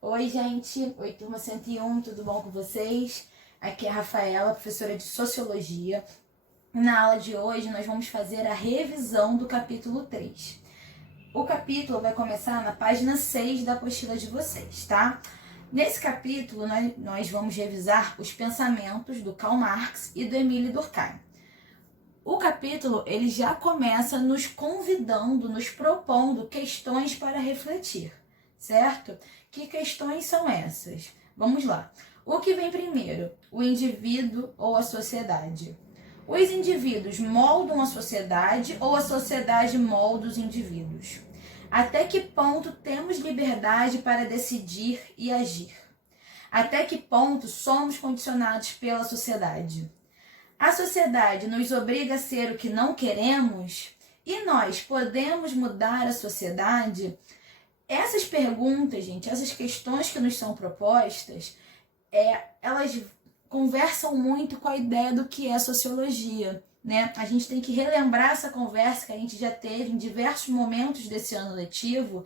Oi, gente. Oi, turma 101, tudo bom com vocês? Aqui é a Rafaela, professora de Sociologia. Na aula de hoje, nós vamos fazer a revisão do capítulo 3. O capítulo vai começar na página 6 da apostila de vocês, tá? Nesse capítulo, nós vamos revisar os pensamentos do Karl Marx e do Émile Durkheim. O capítulo, ele já começa nos convidando, nos propondo questões para refletir, certo? Que questões são essas? Vamos lá. O que vem primeiro? O indivíduo ou a sociedade? Os indivíduos moldam a sociedade ou a sociedade molda os indivíduos? Até que ponto temos liberdade para decidir e agir? Até que ponto somos condicionados pela sociedade? A sociedade nos obriga a ser o que não queremos? E nós podemos mudar a sociedade? Essas perguntas, gente, essas questões que nos são propostas, elas conversam muito com a ideia do que é sociologia, né? A gente tem que relembrar essa conversa que a gente já teve em diversos momentos desse ano letivo,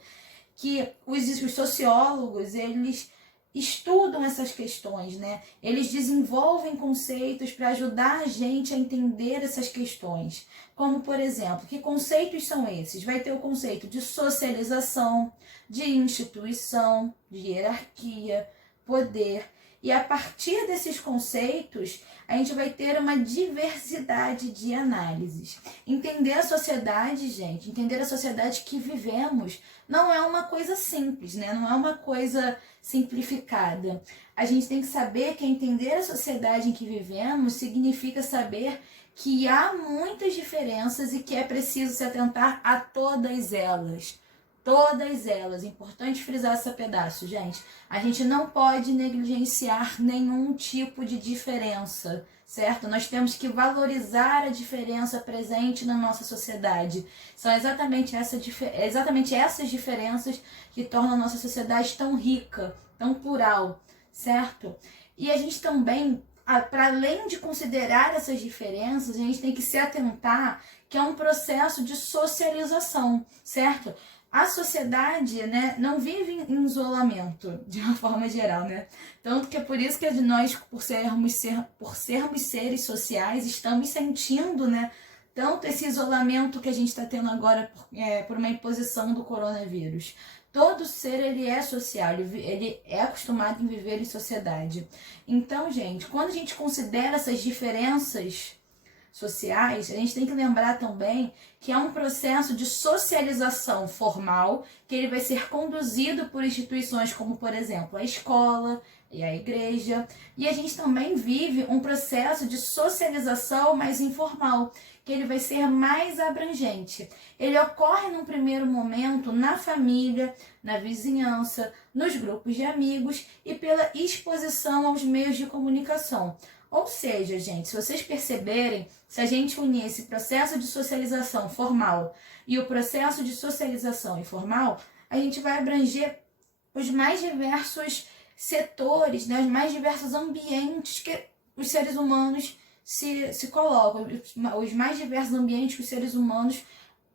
que os sociólogos, eles estudam essas questões, né? Eles desenvolvem conceitos para ajudar a gente a entender essas questões. Como, por exemplo, que conceitos são esses? Vai ter o conceito de socialização, de instituição, de hierarquia, poder. E a partir desses conceitos, a gente vai ter uma diversidade de análises. Entender a sociedade, gente, entender a sociedade que vivemos, não é uma coisa simples, né? Não é uma coisa simplificada. A gente tem que saber que entender a sociedade em que vivemos significa saber que há muitas diferenças e que é preciso se atentar a todas elas. Todas elas. Importante frisar esse pedaço, gente. A gente não pode negligenciar nenhum tipo de diferença, certo? Nós temos que valorizar a diferença presente na nossa sociedade. São exatamente essas diferenças que tornam a nossa sociedade tão rica, tão plural, certo? E a gente também, para além de considerar essas diferenças, a gente tem que se atentar que é um processo de socialização, certo? A sociedade, né, não vive em isolamento, de uma forma geral, né? Tanto que é por isso que nós, por sermos seres sociais, estamos sentindo, né, tanto esse isolamento que a gente está tendo agora por uma imposição do coronavírus. Todo ser, ele é social, ele é acostumado em viver em sociedade. Então, gente, quando a gente considera essas diferenças sociais, a gente tem que lembrar também que é um processo de socialização formal, que ele vai ser conduzido por instituições como, por exemplo, a escola e a igreja. E a gente também vive um processo de socialização mais informal, que ele vai ser mais abrangente. Ele ocorre num primeiro momento na família, na vizinhança, nos grupos de amigos e pela exposição aos meios de comunicação. Ou seja, gente, se vocês perceberem, se a gente unir esse processo de socialização formal e o processo de socialização informal, a gente vai abranger os mais diversos setores, né, os mais diversos ambientes que os seres humanos se colocam, os mais diversos ambientes que os seres humanos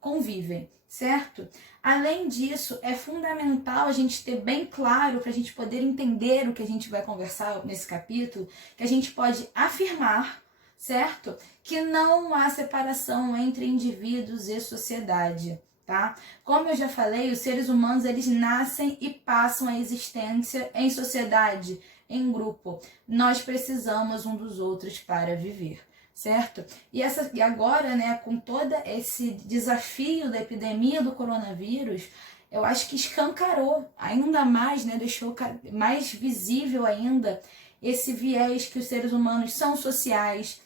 convivem, certo? Além disso, é fundamental a gente ter bem claro, para a gente poder entender o que a gente vai conversar nesse capítulo, que a gente pode afirmar, certo? Que não há separação entre indivíduos e sociedade, tá? Como eu já falei, os seres humanos, eles nascem e passam a existência em sociedade, em grupo. Nós precisamos um dos outros para viver, certo? E agora, né, com todo esse desafio da epidemia do coronavírus, eu acho que escancarou ainda mais, né, deixou mais visível ainda esse viés que os seres humanos são sociais,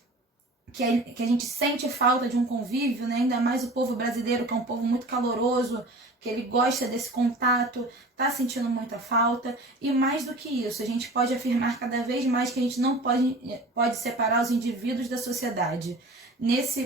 que a gente sente falta de um convívio, né? Ainda mais o povo brasileiro, que é um povo muito caloroso, que ele gosta desse contato, tá sentindo muita falta. E mais do que isso, a gente pode afirmar cada vez mais que a gente não pode separar os indivíduos da sociedade.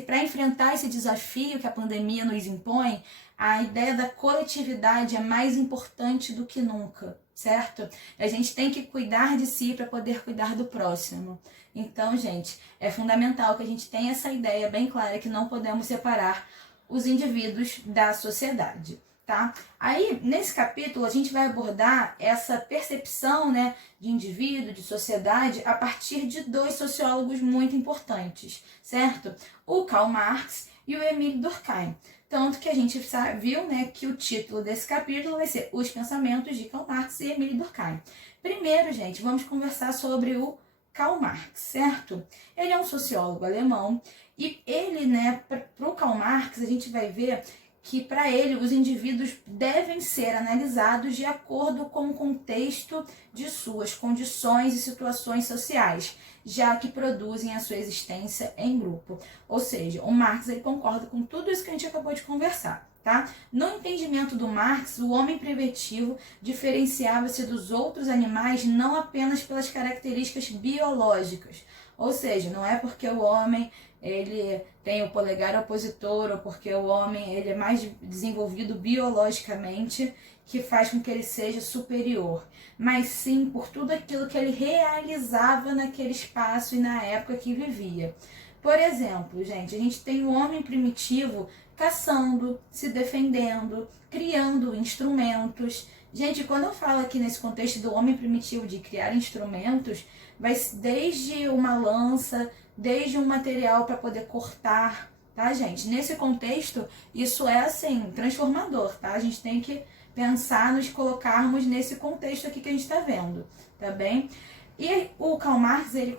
Para enfrentar esse desafio que a pandemia nos impõe, a ideia da coletividade é mais importante do que nunca, certo? A gente tem que cuidar de si para poder cuidar do próximo. Então, gente, é fundamental que a gente tenha essa ideia bem clara que não podemos separar os indivíduos da sociedade, tá? Aí, nesse capítulo, a gente vai abordar essa percepção, né, de indivíduo, de sociedade, a partir de dois sociólogos muito importantes, certo? O Karl Marx e o Émile Durkheim. Tanto que a gente viu, né, que o título desse capítulo vai ser Os Pensamentos de Karl Marx e Émile Durkheim. Primeiro, gente, vamos conversar sobre o Karl Marx, certo? Ele é um sociólogo alemão e ele, né, para o Karl Marx, a gente vai ver que para ele os indivíduos devem ser analisados de acordo com o contexto de suas condições e situações sociais, já que produzem a sua existência em grupo. Ou seja, o Marx ele concorda com tudo isso que a gente acabou de conversar. Tá? No entendimento do Marx, o homem primitivo diferenciava-se dos outros animais não apenas pelas características biológicas, ou seja, não é porque o homem ele tem o polegar opositor ou porque o homem ele é mais desenvolvido biologicamente que faz com que ele seja superior, mas sim por tudo aquilo que ele realizava naquele espaço e na época que vivia. Por exemplo, gente, a gente tem o homem primitivo caçando, se defendendo, criando instrumentos. Gente, quando eu falo aqui nesse contexto do homem primitivo de criar instrumentos, vai desde uma lança, desde um material para poder cortar, tá, gente? Nesse contexto, isso é, assim, transformador, tá? A gente tem que pensar, nos colocarmos nesse contexto aqui que a gente está vendo, tá bem? E o Karl Marx, ele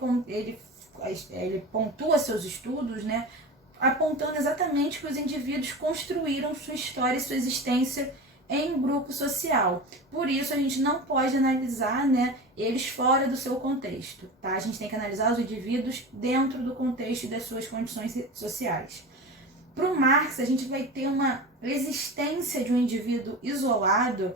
pontua seus estudos, né, apontando exatamente que os indivíduos construíram sua história e sua existência em grupo social. Por isso, a gente não pode analisar, né, eles fora do seu contexto. Tá? A gente tem que analisar os indivíduos dentro do contexto das suas condições sociais. Para o Marx, a gente vai ter uma existência de um indivíduo isolado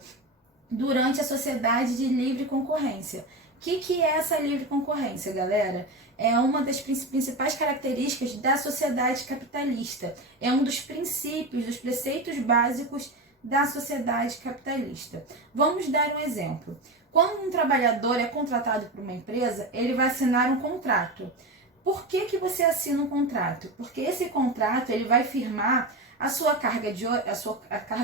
durante a sociedade de livre concorrência. O que é essa livre concorrência, galera? É uma das principais características da sociedade capitalista. É um dos princípios, dos preceitos básicos da sociedade capitalista. Vamos dar um exemplo. Quando um trabalhador é contratado por uma empresa, ele vai assinar um contrato. Por que você assina um contrato? Porque esse contrato ele vai firmar a sua carga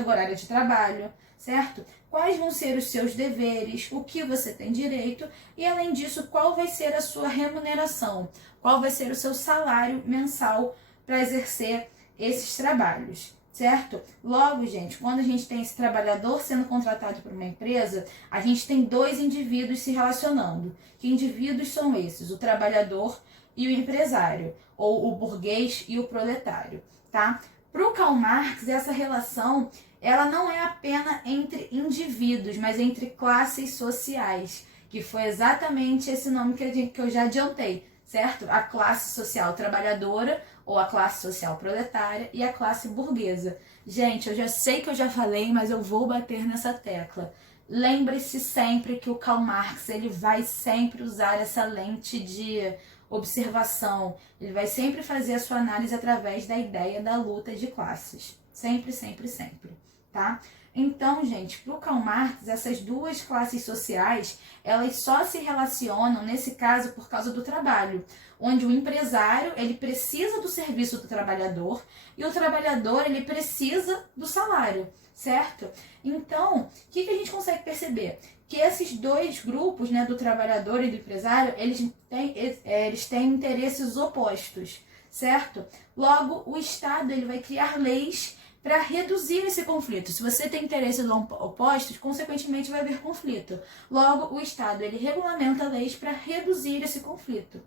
horária de trabalho, certo? Quais vão ser os seus deveres, o que você tem direito e, além disso, qual vai ser a sua remuneração, qual vai ser o seu salário mensal para exercer esses trabalhos, certo? Logo, gente, quando a gente tem esse trabalhador sendo contratado por uma empresa, a gente tem dois indivíduos se relacionando. Que indivíduos são esses? O trabalhador e o empresário, ou o burguês e o proletário, tá? Para o Karl Marx, essa relação ela não é apenas entre indivíduos, mas entre classes sociais, que foi exatamente esse nome que eu já adiantei, certo? A classe social trabalhadora, ou a classe social proletária, e a classe burguesa. Gente, eu já sei que eu já falei, mas eu vou bater nessa tecla. Lembre-se sempre que o Karl Marx ele vai sempre usar essa lente de observação, ele vai sempre fazer a sua análise através da ideia da luta de classes. Sempre, sempre, sempre. Tá? Então, gente, para o Karl Marx, essas duas classes sociais, elas só se relacionam, nesse caso, por causa do trabalho, onde o empresário, ele precisa do serviço do trabalhador e o trabalhador, ele precisa do salário, certo? Então, o que a gente consegue perceber? Que esses dois grupos, né, do trabalhador e do empresário, eles têm interesses opostos, certo? Logo, o Estado, ele vai criar leis para reduzir esse conflito. Se você tem interesses opostos, consequentemente vai haver conflito. Logo, o Estado ele regulamenta leis para reduzir esse conflito.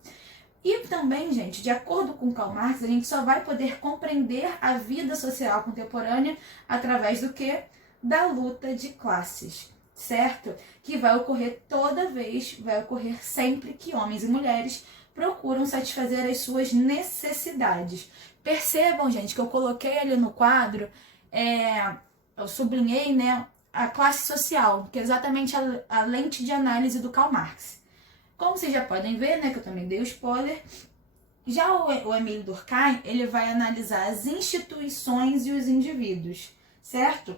E também, gente, de acordo com Karl Marx, a gente só vai poder compreender a vida social contemporânea através do quê? Da luta de classes, certo? Que vai ocorrer vai ocorrer sempre que homens e mulheres procuram satisfazer as suas necessidades. Percebam, gente, que eu coloquei ali no quadro, eu sublinhei, né, a classe social, que é exatamente a lente de análise do Karl Marx. Como vocês já podem ver, né, que eu também dei o spoiler, já o Émile Durkheim, ele vai analisar as instituições e os indivíduos, certo?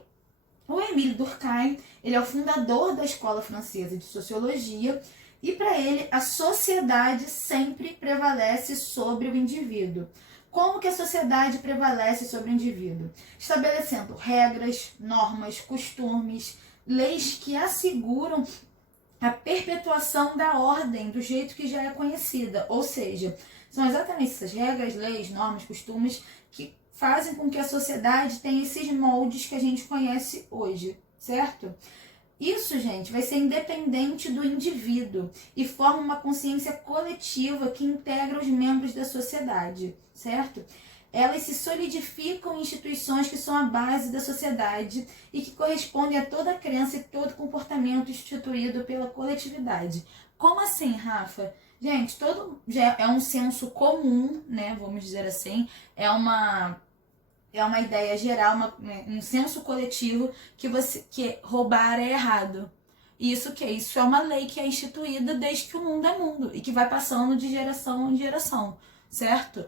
O Émile Durkheim, ele é o fundador da Escola Francesa de Sociologia e para ele a sociedade sempre prevalece sobre o indivíduo. Como que a sociedade prevalece sobre o indivíduo? Estabelecendo regras, normas, costumes, leis que asseguram a perpetuação da ordem do jeito que já é conhecida. Ou seja, são exatamente essas regras, leis, normas, costumes que fazem com que a sociedade tenha esses moldes que a gente conhece hoje, certo? Isso, gente, vai ser independente do indivíduo e forma uma consciência coletiva que integra os membros da sociedade, certo? Elas se solidificam em instituições que são a base da sociedade e que correspondem a toda crença e todo comportamento instituído pela coletividade. Como assim, Rafa? Gente, já é um senso comum, né? Vamos dizer assim, é uma ideia geral, um senso coletivo que roubar é errado. Isso é uma lei que é instituída desde que o mundo é mundo e que vai passando de geração em geração, certo?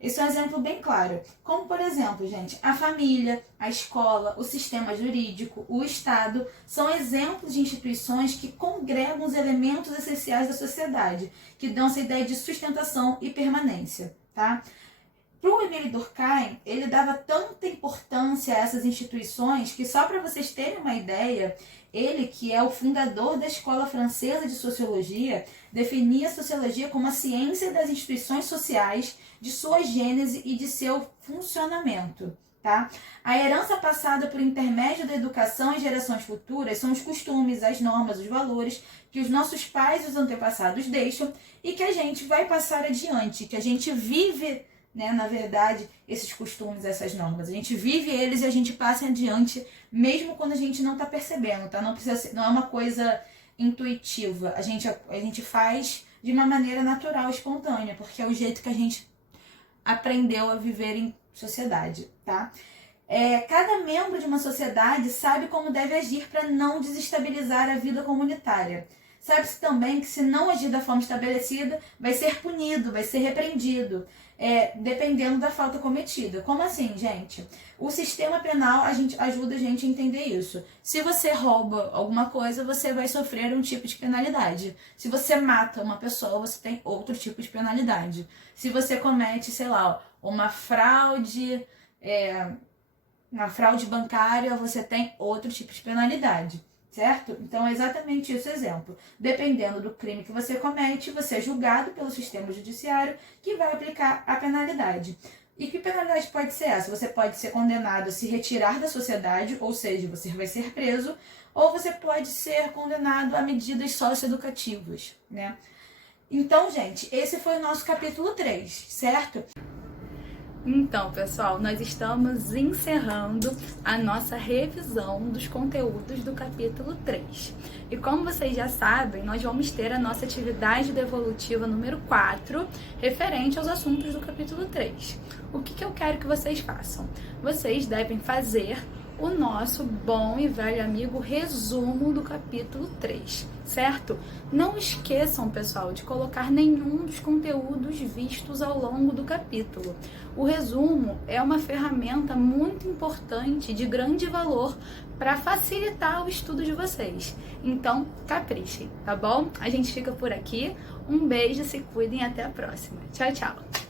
Esse é um exemplo bem claro. Como, por exemplo, gente, a família, a escola, o sistema jurídico, o Estado, são exemplos de instituições que congregam os elementos essenciais da sociedade, que dão essa ideia de sustentação e permanência, tá? Para o Émile Durkheim, ele dava tanta importância a essas instituições que, só para vocês terem uma ideia, ele, que é o fundador da Escola Francesa de Sociologia, definia a sociologia como a ciência das instituições sociais, de sua gênese e de seu funcionamento. Tá? A herança passada por intermédio da educação às gerações futuras são os costumes, as normas, os valores que os nossos pais e os antepassados deixam e que a gente vai passar adiante, que a gente vive, né, na verdade, esses costumes, essas normas. A gente vive eles e a gente passa adiante, mesmo quando a gente não está percebendo, tá? Não é uma coisa intuitiva. A gente faz de uma maneira natural, espontânea, porque é o jeito que a gente aprendeu a viver em sociedade, tá? Cada membro de uma sociedade sabe como deve agir para não desestabilizar a vida comunitária. Sabe-se também que, se não agir da forma estabelecida, vai ser punido, vai ser repreendido, dependendo da falta cometida. Como assim, gente? O sistema penal ajuda a gente a entender isso. Se você rouba alguma coisa, você vai sofrer um tipo de penalidade. Se você mata uma pessoa, você tem outro tipo de penalidade. Se você comete, sei lá, uma fraude bancária, você tem outro tipo de penalidade. Certo? Então é exatamente esse exemplo. Dependendo do crime que você comete, você é julgado pelo sistema judiciário que vai aplicar a penalidade. E que penalidade pode ser essa? Você pode ser condenado a se retirar da sociedade, ou seja, você vai ser preso, ou você pode ser condenado a medidas socioeducativas, né? Então, gente, esse foi o nosso capítulo 3, certo? Então, pessoal, nós estamos encerrando a nossa revisão dos conteúdos do capítulo 3. E como vocês já sabem, nós vamos ter a nossa atividade devolutiva número 4, referente aos assuntos do capítulo 3. O que eu quero que vocês façam? Vocês devem fazer o nosso bom e velho amigo resumo do capítulo 3, certo? Não esqueçam, pessoal, de colocar nenhum dos conteúdos vistos ao longo do capítulo. O resumo é uma ferramenta muito importante, de grande valor, para facilitar o estudo de vocês. Então, caprichem, tá bom? A gente fica por aqui. Um beijo, se cuidem e até a próxima. Tchau, tchau!